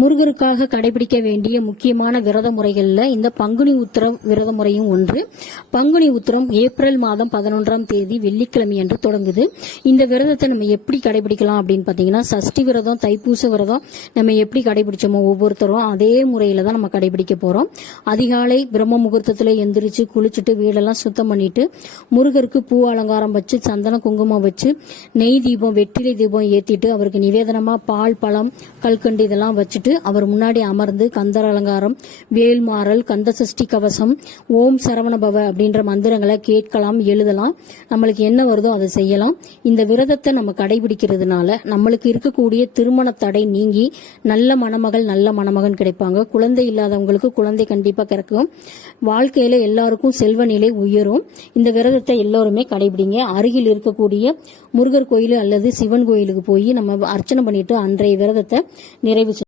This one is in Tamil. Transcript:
முருகருக்காக கடைபிடிக்க வேண்டிய முக்கியமான விரத முறைகள்ல இந்த பங்குனி உத்திரம் விரத முறையும் ஒன்று. பங்குனி உத்திரம் ஏப்ரல் மாதம் 11ஆம் தேதி வெள்ளிக்கிழமை அன்று தொடங்குது. இந்த விரதத்தை நம்ம எப்படி கடைபிடிக்கலாம் அப்படின்னு பாத்தீங்கன்னா, சஷ்டி விரதம், தைப்பூச விரதம் நம்ம எப்படி கடைபிடிச்சோமோ ஒவ்வொருத்தரும் அதே முறையில தான் நம்ம கடைபிடிக்க போறோம். அதிகாலை பிரம்ம முகூர்த்தத்துல எந்திரிச்சு குளிச்சுட்டு வீடெல்லாம் சுத்தம் பண்ணிட்டு முருகருக்கு பூ அலங்காரம் வச்சு சந்தன குங்குமம் வச்சு நெய் தீபம் வெற்றிலை தீபம் ஏத்திட்டு அவருக்கு நிவேதனமா பால் பழம் கல்கண்டு இதெல்லாம் வச்சுட்டு அவர் முன்னாடி அமர்ந்து கந்தர் அலங்காரம், வேல்மாறல், கந்த சஷ்டி கவசம், ஓம் சரவண பவ அப்படின்ற மந்திரங்களை கேட்கலாம், எழுதலாம். நம்மளுக்கு என்ன வருதோ அதை செய்யலாம். இந்த விரதத்தை நம்ம கடைபிடிக்கிறதுனால நம்மளுக்கு இருக்கக்கூடிய திருமண தடை நீங்கி நல்ல மணமகள் நல்ல மணமகன் கிடைப்பாங்க. குழந்தை இல்லாதவங்களுக்கு குழந்தை கண்டிப்பா கிடைக்கும். வாழ்க்கையில எல்லாருக்கும் செல்வ நிலை உயரும். இந்த விரதத்தை எல்லாருமே கடைபிடிங்க. அருகில் இருக்கக்கூடிய முருகர் கோயில் அல்லது சிவன் கோயிலுக்கு போய் நம்ம அர்ச்சனை பண்ணிட்டு அன்றைய விரதத்தை நிறைவு